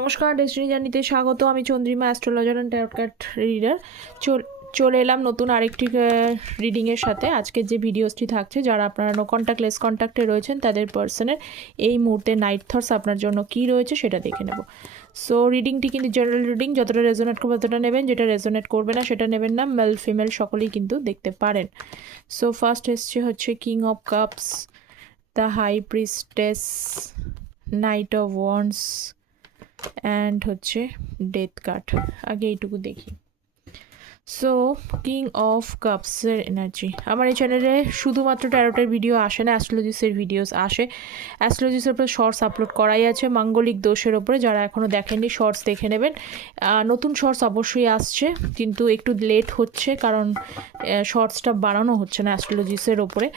নমস্কার, ডেস্টিনি জার্নিতে স্বাগত। আমি Chandrima, astrologer and tarot card reader. চলে এলাম নতুন আরেকটি রিডিংয়ের সাথে। আজকের যে ভিডিওসটি থাকছে, যারা আপনারা নো কন্ট্যাক্ট লেস কন্ট্যাক্টে রয়েছেন তাদের পার্সনের এই মুহূর্তে নাইট থটস আপনার জন্য কী রয়েছে সেটা দেখে নেব। সো রিডিংটি কিন্তু জেনারেল রিডিং, যতটা রেজোনেট করবে ততটা নেবেন, যেটা রেজোনেট করবে না সেটা নেবেন না। মেল ফিমেল সকলেই কিন্তু দেখতে পারেন। সো ফার্স্ট এসছে হচ্ছে king of cups, the high priestess, knight of wands and হচ্ছে ডেথ কার্ড। আগে এইটুকু দেখি। সো কিং অফ কাপসের এনার্জি। আমার এই চ্যানেলে শুধুমাত্র ট্যারোটের ভিডিও আসে না, অ্যাস্ট্রোলজিসের ভিডিওস আসে। অ্যাস্ট্রোলজিসের উপরে শর্টস আপলোড করাই আছে, মাঙ্গলিক দোষের ওপরে। যারা এখনও দেখেননি শর্টস দেখে নেবেন। নতুন শর্টস অবশ্যই আসছে, কিন্তু একটু লেট হচ্ছে কারণ শর্টসটা বানানো হচ্ছে না অ্যাস্ট্রোলজিসের ওপরে।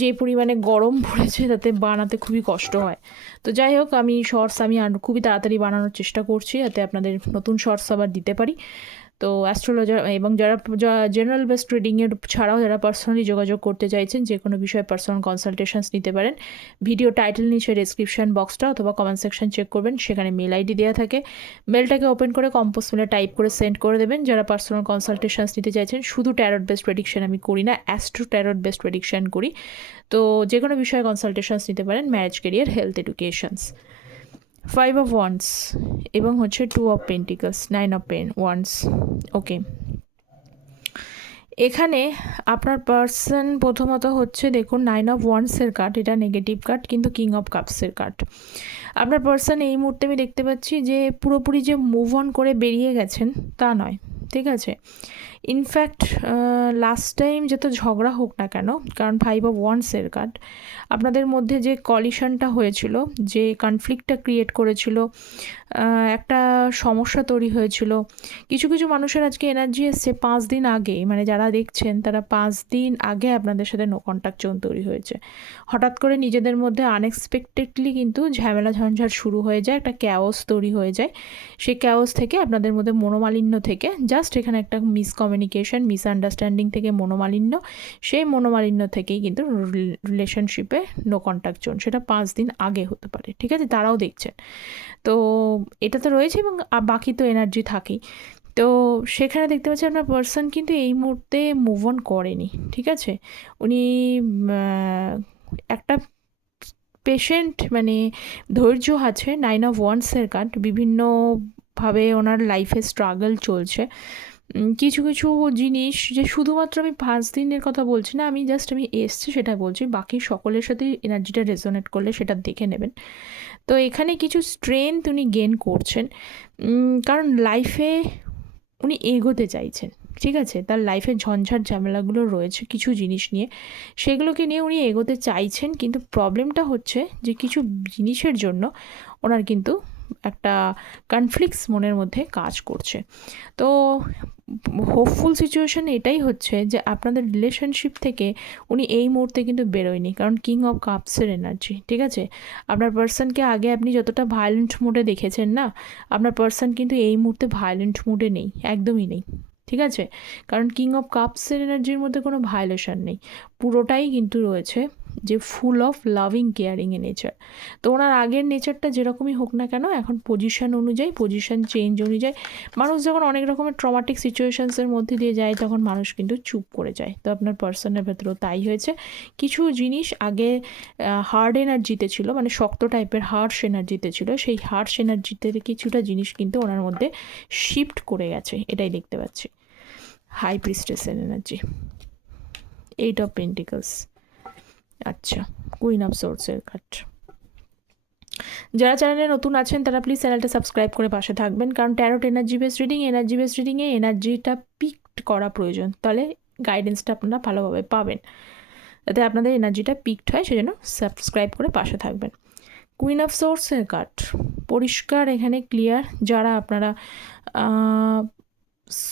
যে পরিমাণে গরম পড়েছে তাতে বানাতে খুবই কষ্ট হয়। তো যাই হোক, আমি শর্টস খুবই তাড়াতাড়ি বানানোর চেষ্টা করছি, যাতে আপনাদের নতুন শর্টস আবার দিতে পারি। তো অ্যাস্ট্রোলজার এবং যারা জেনারেল বেস্ট রিডিংয়ের ছাড়াও যারা পার্সোনালি যোগাযোগ করতে চাইছেন, যে কোনো বিষয়ে পার্সোনাল কনসালটেশনস নিতে পারেন। ভিডিও টাইটেল নিচে ডেসক্রিপশন বক্সটা অথবা কমেন্ট সেকশন চেক করবেন, সেখানে মেল আইডি দেওয়া থাকে। মেলটাকে ওপেন করে কম্পোজ মেলে টাইপ করে সেন্ড করে দেবেন। যারা পার্সোনাল কনসালটেশনস নিতে চাইছেন, শুধু ট্যারট বেস্ট প্রেডিকশন আমি করি না, অ্যাস্ট্রো ট্যারট বেস্ট প্রেডিকশন করি। তো যে কোনো বিষয়ে কনসালটেশনস নিতে পারেন, marriage, career, health, educations. 5 of Wands এবং হচ্ছে 2 of Pentacles, 9 of Wands। ওকে, এখানে আপনার পার্সন প্রথমত হচ্ছে, দেখুন 9 of Wands-এর কার্ড, এটা নেগেটিভ কার্ড, কিন্তু কিং অফ কাপসের কার্ড। আপনার পার্সন এই মুহূর্তে আমি দেখতে পাচ্ছি যে পুরোপুরি যে মুভ অন করে বেরিয়ে গেছেন তা নয়, ঠিক আছে। ইনফ্যাক্ট লাস্ট টাইম যত ঝগড়া হোক না কেন, কারণ 5 of Wands-এর কার্ড, আপনাদের মধ্যে যে কলিশনটা হয়েছিল, যে কনফ্লিক্টটা ক্রিয়েট করেছিল, একটা সমস্যা তৈরি হয়েছিল। কিছু কিছু মানুষের আজকে এনার্জি এসছে 5 দিন আগে, মানে যারা দেখছেন তারা 5 দিন আগে আপনাদের সাথে নো কন্ট্যাক্ট জোন তৈরি হয়েছে। হঠাৎ করে নিজেদের মধ্যে আনএক্সপেক্টেডলি কিন্তু ঝামেলা ঝঞ্ঝাট শুরু হয়ে যায়, একটা ক্যাওস তৈরি হয়ে যায়। সেই ক্যাওস থেকে, আপনাদের মধ্যে মনোমালিন্য থেকে, জাস্ট এখানে একটা মিসকমিউনিকেশন, মিসআন্ডারস্ট্যান্ডিং থেকে মনোমালিন্য, সেই মনোমালিন্য থেকেই কিন্তু রিলেশনশিপে নো কন্ট্যাক্ট জোন, সেটা 5 দিন আগে হতে পারে, ঠিক আছে। তারাও দেখছেন। তো এটা তো রয়েছে, এবং বাকি তো এনার্জি থাকেই। তো সেখানে দেখতে পাচ্ছি আপনার পার্সন কিন্তু এই মুহূর্তে মুভ অন করেনি, ঠিক আছে। উনি একটা পেশেন্ট, মানে ধৈর্য আছে। 9 of Wands-এর কার্ড, বিভিন্নভাবে ওনার লাইফে স্ট্রাগল চলছে। কিছু কিছু জিনিস, যে শুধুমাত্র আমি 5 দিনের কথা বলছি না, আমি এসছি সেটা বলছি, বাকি সকলের সাথে এনার্জিটা রেজোনেট করলে সেটা দেখে নেবেন। তো এখানে কিছু স্ট্রেংথ উনি গেন করছেন, কারণ লাইফে উনি এগোতে চাইছেন, ঠিক আছে। তার লাইফে ঝঞ্ঝাট ঝামেলাগুলো রয়েছে কিছু জিনিস নিয়ে, সেগুলোকে নিয়ে উনি এগোতে চাইছেন, কিন্তু প্রবলেমটা হচ্ছে যে কিছু জিনিসের জন্য ওনার কিন্তু একটা কনফ্লিক্টস মনের মধ্যে কাজ করছে। তো হোপফুল সিচুয়েশন এটাই হচ্ছে যে আপনাদের রিলেশনশিপ থেকে উনি এই মুহূর্তে কিন্তু বেরোয়নি, কারণ কিং অফ কাপসের এনার্জি, ঠিক আছে। আপনার পার্সনকে আগে আপনি যতটা ভায়োলেন্ট মুডে দেখেছেন না, আপনার পার্সন কিন্তু এই মুহূর্তে ভায়োলেন্ট মুডে নেই, একদমই নেই, ঠিক আছে। কারণ কিং অফ কাপসের এনার্জির মধ্যে কোনো ভায়োলেশন নেই, পুরোটাই কিন্তু রয়েছে যে full of loving caring A nature. তো ওনার আগের নেচারটা যেরকমই হোক না কেন, এখন পজিশন অনুযায়ী, পজিশন চেঞ্জ অনুযায়ী, মানুষ যখন অনেক রকমের ট্রমাটিক সিচুয়েশনসের মধ্যে দিয়ে যায়, তখন মানুষ কিন্তু চুপ করে যায়। তো আপনার পার্সনের ভেতরেও তাই হয়েছে। কিছু জিনিস আগে হার্ড এনার্জিতে ছিল, মানে শক্ত টাইপের হার্শ এনার্জিতে ছিল, সেই হার্শ এনার্জিতে কিছুটা জিনিস কিন্তু ওনার মধ্যে শিফট করে গেছে, এটাই দেখতে পাচ্ছি। হাই প্রিস্টেসের এনার্জি, 8 of Pentacles, আচ্ছা, কুইন অফ সোর্সের কার্ড। যারা চ্যানেলে নতুন আছেন তারা প্লিজ চ্যানেলটা সাবস্ক্রাইব করে পাশে থাকবেন, কারণ ট্যারট এনার্জি বেসড রিডিংয়ে এনার্জিটা পিকড করা প্রয়োজন, তাহলে গাইডেন্সটা আপনারা ভালোভাবে পাবেন। যাতে আপনাদের এনার্জিটা পিকড হয়, সেজন্য সাবস্ক্রাইব করে পাশে থাকবেন। কুইন অফ সোর্সের কার্ড, পরিষ্কার এখানে ক্লিয়ার। যারা আপনারা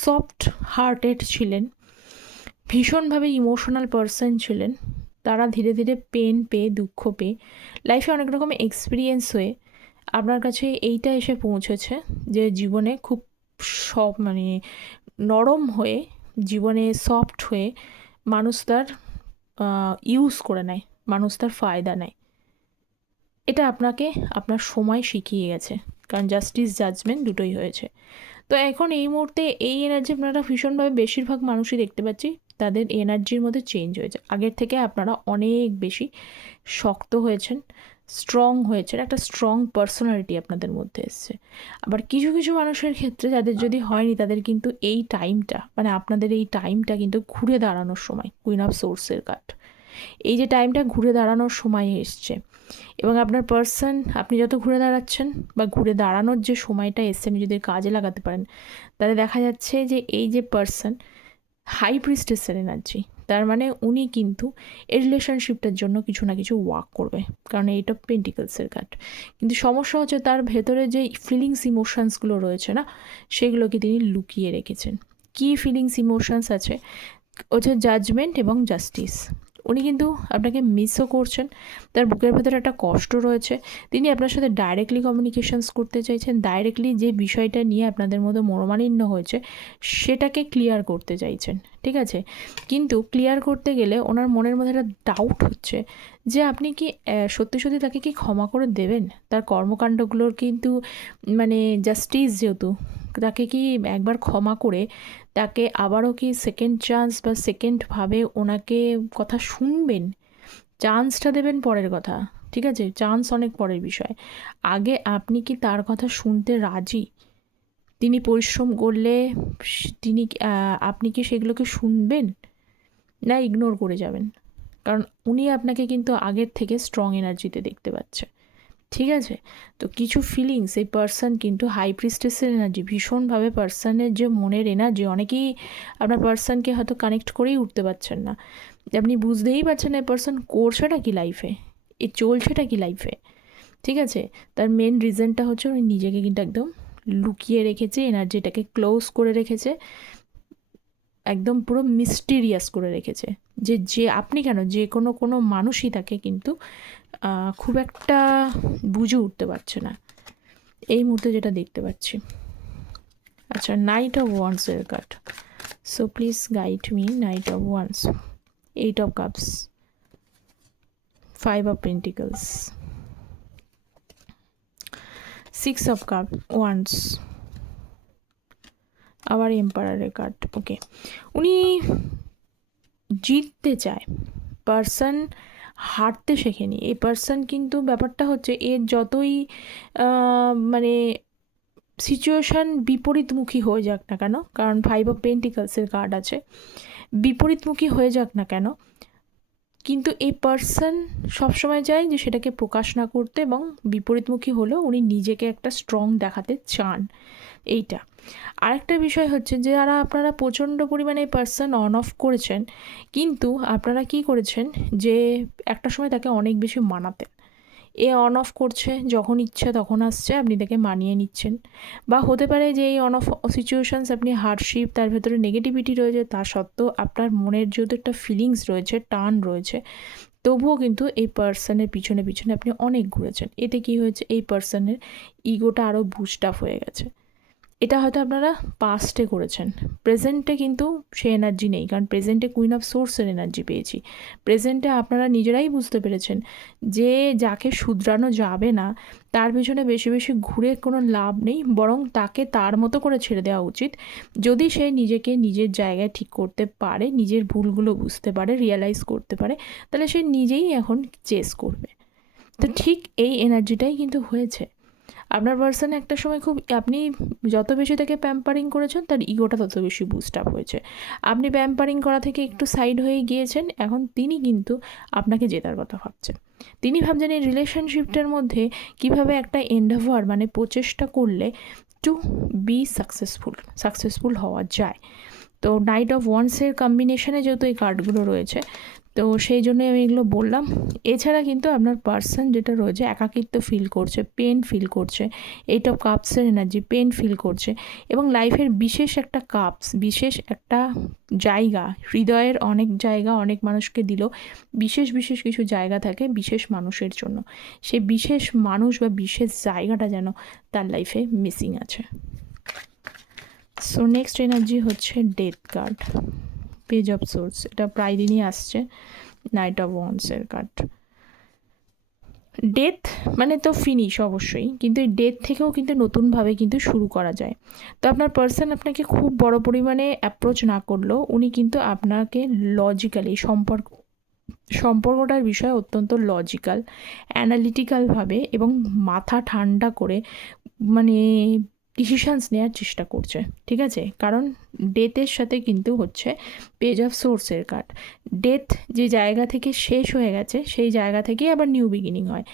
সফট হার্টেড ছিলেন, ভীষণভাবে ইমোশনাল পার্সন ছিলেন, তারা ধীরে ধীরে পেন পেয়ে, দুঃখ পেয়ে, লাইফে অনেক রকম এক্সপিরিয়েন্স হয়ে আপনার কাছে এইটা এসে পৌঁছেছে যে জীবনে খুব মানে নরম হয়ে, জীবনে সফট হয়ে মানুষ তার ইউজ করে নেয়, মানুষ তার ফায়দা নেয়, এটা আপনাকে আপনার সময় শিখিয়ে গেছে, কারণ জাস্টিস জাজমেন্ট দুটোই হয়েছে। তো এখন এই মুহূর্তে এই এনার্জি আপনারা ভীষণভাবে বেশিরভাগ মানুষই দেখতে পাচ্ছি তাদের এনার্জির মধ্যে চেঞ্জ হয়েছে। আগের থেকে আপনারা অনেক বেশি শক্ত হয়েছেন, স্ট্রং হয়েছেন, একটা স্ট্রং পার্সোনালিটি আপনাদের মধ্যে এসছে। আবার কিছু কিছু মানুষের ক্ষেত্রে যাদের যদি হয়নি, তাদের কিন্তু এই টাইমটা, মানে আপনাদের এই টাইমটা কিন্তু ঘুরে দাঁড়ানোর সময়, কুইন অফ সোর্সের কার্ড, এই যে টাইমটা ঘুরে দাঁড়ানোর সময় এসছে। এবং আপনার পার্সন, আপনি যত ঘুরে দাঁড়াচ্ছেন বা ঘুরে দাঁড়ানোর যে সময়টা এসছে, আপনি যদি কাজে লাগাতে পারেন, তাহলে দেখা যাচ্ছে যে এই যে পার্সন হাই প্রিস্টেসের এনার্জি, তার মানে উনি কিন্তু এই রিলেশনশিপটার জন্য কিছু না কিছু ওয়ার্ক করবে, কারণ এইটা পেন্টিকলসের কার্ড। কিন্তু সমস্যা হচ্ছে তার ভেতরে যে ফিলিংস ইমোশনসগুলো রয়েছে না, সেগুলোকে তিনি লুকিয়ে রেখেছেন। কী ফিলিংস ইমোশনস আছে হচ্ছে জাজমেন্ট এবং জাস্টিস। উনি কিন্তু আপনাকে মিসও করছেন, তার বুকের ভেতরে একটা কষ্ট রয়েছে। তিনি আপনার সাথে ডাইরেক্টলি কমিউনিকেশনস করতে চাইছেন, ডাইরেক্টলি যে বিষয়টা নিয়ে আপনাদের মধ্যে মনোমালিন্য হয়েছে সেটাকে ক্লিয়ার করতে চাইছেন, ঠিক আছে? কিন্তু ক্লিয়ার করতে গেলে ওনার মনের মধ্যে একটা ডাউট হচ্ছে যে আপনি কি সত্যি সত্যি তাকে কি ক্ষমা করে দেবেন? তার কর্মকাণ্ডগুলোর কিন্তু মানে জাস্টিস যেহেতু, তাকে কি একবার ক্ষমা করে তাকে আবারও কি সেকেন্ড চান্স বা সেকেন্ডভাবে ওনাকে কথা শুনবেন? চান্সটা দেবেন পরের কথা, ঠিক আছে? চান্স অনেক পরের বিষয়। আগে আপনি কি তার কথা শুনতে রাজি? তিনি পরিশ্রম করলে তিনি আপনি কি সেগুলোকে শুনবেন, না ইগনোর করে যাবেন? কারণ উনি আপনাকে কিন্তু আগের থেকে স্ট্রং এনার্জিতে দেখতে পাচ্ছে, ঠিক আছে? তো কিছু ফিলিংস এই পার্সন কিন্তু হাই প্রিস্টেসের এনার্জি, ভীষণভাবে পার্সনের যে মনের এনার্জি, অনেকেই আপনার পার্সনকে হয়তো কানেক্ট করেই উঠতে পারছেন না। আপনি বুঝতেই পারছেন না এই পার্সন করছেটা কি লাইফে, এ চলছেটা কি লাইফে, ঠিক আছে? তার মেন রিজনটা হচ্ছে উনি নিজেকে কিন্তু একদম লুকিয়ে রেখেছে, এনার্জিটাকে ক্লোজ করে রেখেছে, একদম পুরো মিস্টিরিয়াস করে রেখেছে। যে আপনি কেন, যে কোনো মানুষই তাকে কিন্তু খুব একটা বুঝে উঠতে পারছে না এই মুহূর্তে, যেটা দেখতে পাচ্ছি। আচ্ছা, নাইট অফ ওয়ান্সের card. So please guide me. Knight of wands, 8 of cups, 5 of pentacles, 6 of cups, wands, আবার এম্পারারের কার্ড। ওকে, উনি জিততে চায়, পার্সন হারতে শেখেনি। এই পার্সন কিন্তু ব্যাপারটা হচ্ছে এর যতই মানে সিচুয়েশান বিপরীতমুখী হয়ে যাক না কেন, কারণ 5 of পেন্টিকলসের কার্ড আছে, বিপরীতমুখী হয়ে যাক না কেন, কিন্তু এই পার্সন সবসময় চায় যে সেটাকে প্রকাশ না করতে, এবং বিপরীতমুখী হলেও উনি নিজেকে একটা স্ট্রং দেখাতে চান, এইটা। আরেকটা বিষয় হচ্ছে যে যারা আপনারা প্রচণ্ড পরিমাণে এই পার্সন অন অফ করেছেন, কিন্তু আপনারা কি করেছেন যে একটা সময় তাকে অনেক বেশি মানাতেন, এ অন অফ করছে, যখন ইচ্ছে তখন আসছে, আপনি তাকে মানিয়ে নিচ্ছেন। বা হতে পারে যে এই অন অফ সিচুয়েশানস, আপনি হার্ডশিপ, তার ভেতরে নেগেটিভিটি রয়েছে, তা সত্ত্বেও আপনার মনের যেহেতু একটা ফিলিংস রয়েছে, টান রয়েছে, তবুও কিন্তু এই পার্সনের পিছনে পিছনে আপনি অনেক ঘুরেছেন। এতে কি হয়েছে, এই পার্সনের ইগোটা আরও বুস্ট আপ হয়ে গেছে। এটা হয়তো আপনারা পাস্টে করেছেন, প্রেজেন্টে কিন্তু সে এনার্জি নেই, কারণ প্রেজেন্টে কুইন অফ সোর্সের এনার্জি পেয়েছি। প্রেজেন্টে আপনারা নিজেরাই বুঝতে পেরেছেন যে যাকে শুধরানো যাবে না তার পেছনে বেশি বেশি ঘুরে কোনো লাভ নেই, বরং তাকে তার মতো করে ছেড়ে দেওয়া উচিত। যদি সে নিজেকে নিজের জায়গায় ঠিক করতে পারে, নিজের ভুলগুলো বুঝতে পারে, রিয়েলাইজ করতে পারে, তাহলে সে নিজেই এখন চেস করবে। তো ঠিক এই এনার্জিটাই কিন্তু হয়েছে। আপনার পার্সন একটা সময় খুব, আপনি যত বেশি তাকে প্যাম্পারিং করেছেন তার ইগোটা তত বেশি বুস্ট আপ হয়েছে। আপনি প্যাম্পারিং করা থেকে একটু সাইড হয়ে গিয়েছেন, এখন তিনি কিন্তু আপনাকে জেতার কথা ভাবছেন। তিনি ভাবছেন এই রিলেশনশিপটার মধ্যে কিভাবে একটা এন্ডেভার, মানে প্রচেষ্টা করলে টু বি সাকসেসফুল হওয়া যায়। তো নাইট অফ ওয়ান্সের কম্বিনেশনে যেহেতু এই কার্ডগুলো রয়েছে, তো সেই জন্যই আমি এগুলো বললাম। এছাড়া কিন্তু আপনার পার্সন যেটা রয়েছে, একাকিত্ব ফিল করছে, পেন ফিল করছে, 8 অফ কাপসের এনার্জি, পেন ফিল করছে, এবং লাইফের বিশেষ একটা বিশেষ একটা জায়গা, হৃদয়ের অনেক জায়গা অনেক মানুষকে দিল, বিশেষ বিশেষ কিছু জায়গা থাকে বিশেষ মানুষের জন্য, সেই বিশেষ মানুষ বা বিশেষ জায়গাটা যেন তার লাইফে মিসিং আছে। সো নেক্সট এনার্জি হচ্ছে death card, page of swords. এটা প্রায় দিনই আসছে, নাইট অফ ওয়ান্সের কার্ড। ডেথ মানে তো ফিনিশ অবশ্যই, কিন্তু এই ডেথ থেকেও কিন্তু নতুনভাবে কিন্তু শুরু করা যায়। তো আপনার পার্সন আপনাকে খুব বড় পরিমাণে অ্যাপ্রোচ না করলেও উনি কিন্তু আপনাকে লজিক্যালি সম্পর্কটার বিষয়ে অত্যন্ত লজিক্যাল, অ্যানালিটিক্যালভাবে এবং মাথা ঠান্ডা করে মানে ডিসিশানস নেওয়ার চেষ্টা করছে, ঠিক আছে? কারণ ডেথের সাথে কিন্তু হচ্ছে পেজ অফ সোর্সের কার্ড। ডেথ যে জায়গা থেকে শেষ হয়ে গেছে সেই জায়গা থেকেই আবার নিউ বিগিনিং হয়।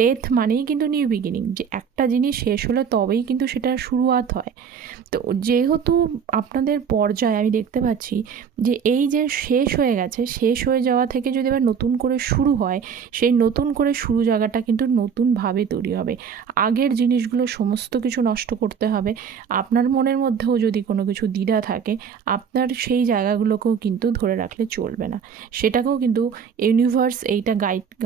ডেথ মানেই কিন্তু নিউ বিগিনিং, যে একটা জিনিস শেষ হলে তবেই কিন্তু সেটা শুরুয়াত হয়। তো যেহেতু আপনাদের পর্যায়ে আমি দেখতে পাচ্ছি যে এই যে শেষ হয়ে গেছে, শেষ হয়ে যাওয়া থেকে যদি আবার নতুন করে শুরু হয়, সেই নতুন করে শুরু জায়গাটা কিন্তু নতুনভাবে তৈরি হবে। আগের জিনিসগুলো সমস্ত কিছু নষ্ট করতে হবে। আপনার মনের মধ্যেও যদি কোনো কিছু দ্বিধা থাকে, আপনার সেই জায়গাগুলোকেও কিন্তু ধরে রাখলে চলবে না। সেটাকেও কিন্তু ইউনিভার্স এইটা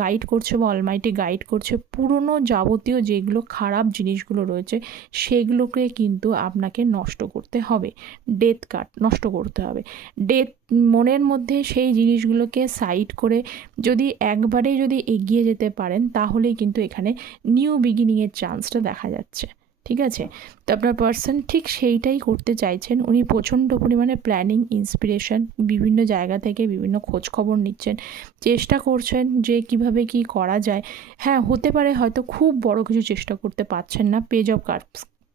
গাইড করছে বা অলমাইটি গাইড করছে। পুরনো যাবতীয় যেগুলো খারাপ জিনিসগুলো রয়েছে সেগুলোকে কিন্তু আপনাকে নষ্ট করতে হবে। ডেথ কার্ড নষ্ট করতে হবে। ডেথ মনের মধ্যে সেই জিনিসগুলোকে সাইড করে যদি একবারেই যদি এগিয়ে যেতে পারেন, তাহলেই কিন্তু এখানে নিউ বিগিনিংয়ের চান্সটা দেখা যাচ্ছে, ঠিক আছে? তো আপনার পার্সন ঠিক সেইটাই করতে চাইছেন। উনি প্রচণ্ড পরিমাণে প্ল্যানিং, ইন্সপিরেশন বিভিন্ন জায়গা থেকে বিভিন্ন খোঁজ খবর নিচ্ছেন, চেষ্টা করছেন যে কিভাবে কি করা যায়। হ্যাঁ, হতে পারে হয়তো খুব বড় কিছু চেষ্টা করতে পারছেন না,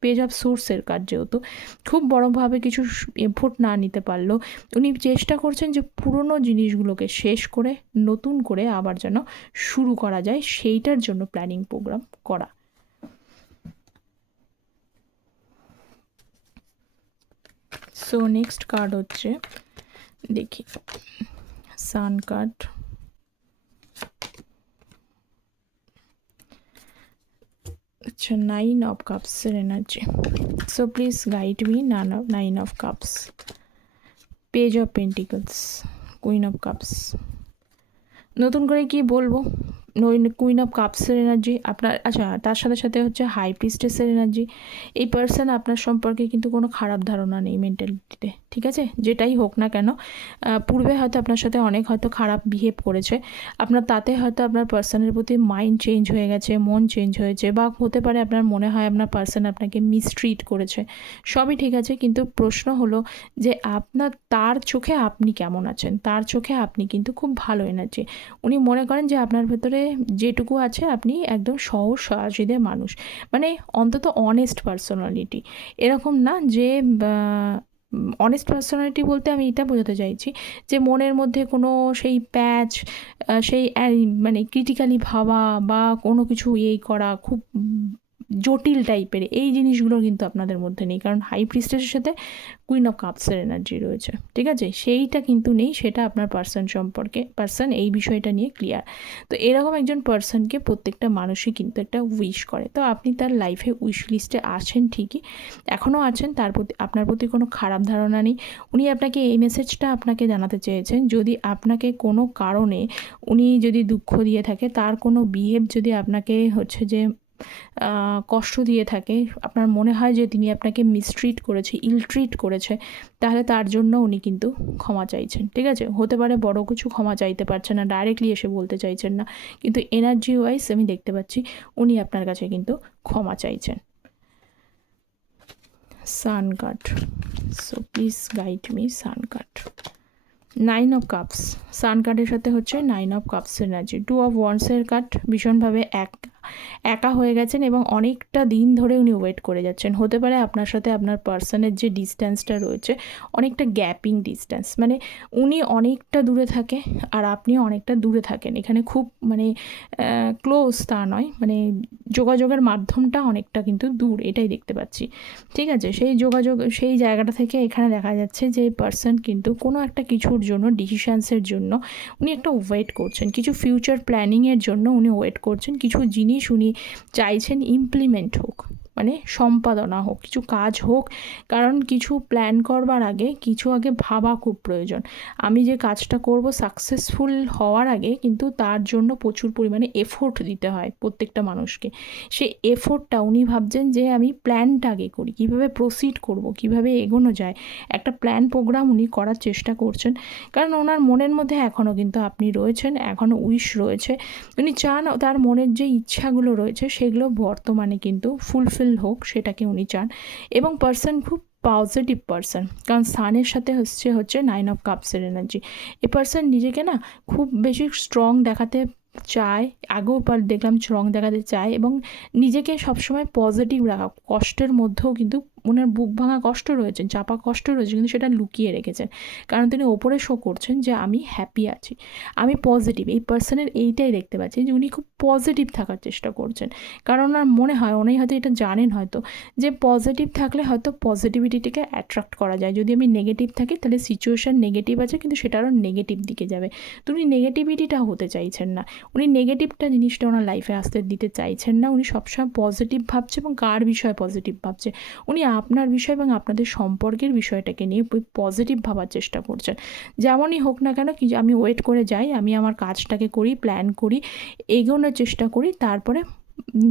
পেজ অফ সোর্সের কার্ড যেহেতু, খুব বড়োভাবে কিছু এফোর্ট না নিতে পারলেও উনি চেষ্টা করছেন যে পুরনো জিনিসগুলোকে শেষ করে নতুন করে আবার যেন শুরু করা যায়, সেইটার জন্য প্ল্যানিং প্রোগ্রাম করা। সো নেক্সট কার্ড হচ্ছে, দেখি, সান কার্ড, আচ্ছা, 9 অফ কাপসের energy. So please guide me. 9 of cups, page of pentacles, queen of cups. নতুন করে কি বলবো? কুইন অফ কাপসের এনার্জি আপনার, আচ্ছা, তার সাথে সাথে হচ্ছে হাই প্রিস্টেসের এনার্জি। এই পার্সন আপনার সম্পর্কে কিন্তু কোনো খারাপ ধারণা নেই মেন্টালিটিতে, ঠিক আছে? যেটাই হোক না কেন, পূর্বে হয়তো আপনার সাথে অনেক হয়তো খারাপ বিহেভ করেছে আপনার, তাতে হয়তো আপনার পার্সনের প্রতি মাইন্ড চেঞ্জ হয়ে গেছে, মন চেঞ্জ হয়েছে, বা হতে পারে আপনার মনে হয় আপনার পার্সন আপনাকে মিসট্রিট করেছে। সবই ঠিক আছে, কিন্তু প্রশ্ন হলো যে তার চোখে আপনি কেমন আছেন? তার চোখে আপনি কিন্তু খুব ভালো এনার্জি। উনি মনে করেন যে আপনার ভেতরে যেটুকু আছে আপনি একদম সহজ সহজীদের মানুষ, মানে অন্তত অনেস্ট পার্সোনালিটি। এরকম না যে অনেস্ট পার্সোনালিটি বলতে আমি এটা বোঝাতে চাইছি যে মনের মধ্যে কোনো সেই প্যাচ, সেই মানে ক্রিটিক্যালি ভাবা বা কোনো কিছু করা খুব জটিল টাইপের এই জিনিসগুলো কিন্তু আপনাদের মধ্যে নেই, কারণ হাই প্রিস্টেসের সাথে কুইন অফ কাপসের এনার্জি রয়েছে, ঠিক আছে? সেইটা কিন্তু নেই, সেটা আপনার পার্সন এই বিষয়টা নিয়ে ক্লিয়ার। তো এরকম একজন পার্সনকে প্রত্যেকটা মানুষই কিন্তু একটা উইশ করে। তো আপনি তার লাইফে উইশ লিস্টে আছেন ঠিকই, এখনও আছেন, তার প্রতি আপনার প্রতি কোনো খারাপ ধারণা নেই। উনি আপনাকে এই মেসেজটা আপনাকে জানাতে চেয়েছেন, যদি আপনাকে কোনো কারণে উনি যদি দুঃখ দিয়ে থাকে, তার কোনো বিহেভ যদি আপনাকে হচ্ছে যে কষ্ট দিয়ে থাকে, আপনার মনে হয় যে তিনি আপনাকে মিসট্রিট করেছে, ইলট্রিট করেছে, তাহলে তার জন্য উনি কিন্তু ক্ষমা চাইছেন, ঠিক আছে? হতে পারে বড় কিছু ক্ষমা চাইতে পারছেন না, ডাইরেক্টলি এসে বলতে চাইছেন না, কিন্তু এনার্জি ওয়াইজ আমি দেখতে পাচ্ছি উনি আপনার কাছে কিন্তু ক্ষমা চাইছেন। Sun card, so please guide me. Sun card, 9 of cups, sun কার্ডের সাথে হচ্ছে 9 অফ কাপসের এনার্জি। 2 অফ ওয়ান্ডসের কার্ড, ভীষণভাবে একা হয়ে গেছেন এবং অনেকটা দিন ধরে উনি ওয়েট করে যাচ্ছেন। হতে পারে আপনার সাথে আপনার পার্সনের যে ডিস্ট্যান্সটা রয়েছে অনেকটা গ্যাপিং ডিস্ট্যান্স, মানে উনি অনেকটা দূরে থাকে আর আপনিও অনেকটা দূরে থাকেন। এখানে খুব মানে ক্লোজ তা নয়, মানে যোগাযোগের মাধ্যমটা অনেকটা কিন্তু দূর, এটাই দেখতে পাচ্ছি, ঠিক আছে? সেই জায়গাটা থেকে এখানে দেখা যাচ্ছে যে পার্সন কিন্তু কোনো একটা কিছুর জন্য, ডিসিশানসের জন্য উনি একটা ওয়েট করছেন, কিছু ফিউচার প্ল্যানিংয়ের জন্য উনি ওয়েট করছেন, কিছু জিনিস উনি চাইছেন ইমপ্লিমেন্ট হোক, মানে সম্পাদনা হোক, কিছু কাজ হোক। কারণ কিছু প্ল্যান করবার আগে কিছু আগে ভাবা খুব প্রয়োজন। আমি যে কাজটা করব সাকসেসফুল হওয়ার আগে কিন্তু তার জন্য প্রচুর পরিমাণে এফোর্ট দিতে হয় প্রত্যেকটা মানুষকে। সেই এফোর্টটা উনি ভাবছেন যে আমি প্ল্যানটা আগে করি, কীভাবে প্রসিড করব, কীভাবে এগোনো যায়, একটা প্ল্যান প্রোগ্রাম উনি করার চেষ্টা করছেন। কারণ ওনার মনের মধ্যে এখনও কিন্তু আপনি রয়েছেন, এখনও উইশ রয়েছে। উনি চান তার মনের যে ইচ্ছাগুলো রয়েছে সেগুলো বর্তমানে কিন্তু ফুলফিল হোক, সেটাকে উনি চান। এবং পার্সন খুব পজিটিভ পার্সন, কারণ সানের সাথে হচ্ছে 9 অফ কাপসের এনার্জি। এ পার্সন নিজেকে না খুব বেশি স্ট্রং দেখাতে চায়, আগেও দেখলাম স্ট্রং দেখাতে চায় এবং নিজেকে সবসময় পজিটিভ রাখা। কষ্টের মধ্যেও কিন্তু ওনার বুক ভাঙা কষ্ট রয়েছে, চাপা কষ্ট রয়েছে, কিন্তু সেটা লুকিয়ে রেখেছেন। কারণ তিনি ওপরে শো করছেন যে আমি হ্যাপি আছি, আমি পজিটিভ। এই পার্সনের এইটাই দেখতে পাচ্ছি যে উনি খুব পজিটিভ থাকার চেষ্টা করছেন। কারণ ওনার মনে হয়, উনি হয়তো এটা জানেন হয়তো, যে পজিটিভ থাকলে হয়তো পজিটিভিটিকে অ্যাট্রাক্ট করা যায়। যদি আমি নেগেটিভ থাকি তাহলে সিচুয়েশান নেগেটিভ আছে, কিন্তু সেটা আরও নেগেটিভ দিকে যাবে। তো উনি নেগেটিভিটিটা হতে চাইছেন না, উনি নেগেটিভটা জিনিসটা ওনার লাইফে আসতে দিতে চাইছেন না। উনি সবসময় পজিটিভ ভাবছে এবং কার বিষয়ে পজিটিভ ভাবছে, উনি আপনার বিষয় এবং আপনাদের সম্পর্কের বিষয়টাকে নিয়ে পজিটিভ ভাবার চেষ্টা করছেন। যেমনই হোক না কেন, কি আমি ওয়েট করে যাই, আমি আমার কাজটাকে করি, প্ল্যান করি, এগোনোর চেষ্টা করি, তারপরে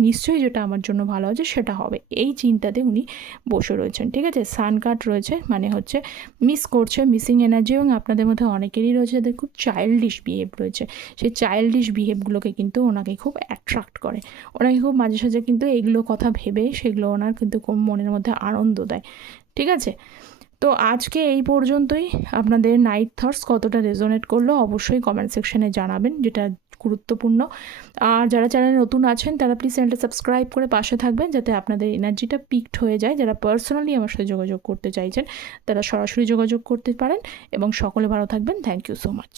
নিশ্চয়ই যেটা আমার জন্য ভালো আছে সেটা হবে, এই চিন্তাতে উনি বসে রয়েছেন। ঠিক আছে, সান কার্ড রয়েছে মানে হচ্ছে মিস করছে, মিসিং এনার্জি। এবং আপনাদের মধ্যে অনেকেরই রয়েছে যাদের খুব চাইল্ডিশ বিহেভ রয়েছে, সেই চাইল্ডিশ বিহেভগুলোকে কিন্তু ওনাকে খুব অ্যাট্রাক্ট করে, ওনাকে খুব মাঝে সাঝে কিন্তু এইগুলো কথা ভেবে সেগুলো ওনার কিন্তু খুব মনের মধ্যে আনন্দ দেয়। ঠিক আছে, তো আজকে এই পর্যন্তই। আপনাদের নাইট থটস কতটা রেজোনেট করলো অবশ্যই কমেন্ট সেকশনে জানাবেন, যেটা গুরুত্বপূর্ণ। আর যারা চ্যানেলে নতুন আছেন তারা প্লিজ চ্যানেলটা সাবস্ক্রাইব করে পাশে থাকবেন, যাতে আপনাদের এনার্জিটা পিকড হয়ে যায়। যারা পার্সোনালি আমার সাথে যোগাযোগ করতে চাইছেন তারা সরাসরি যোগাযোগ করতে পারেন। এবং সকলে ভালো থাকবেন। Thank you so much.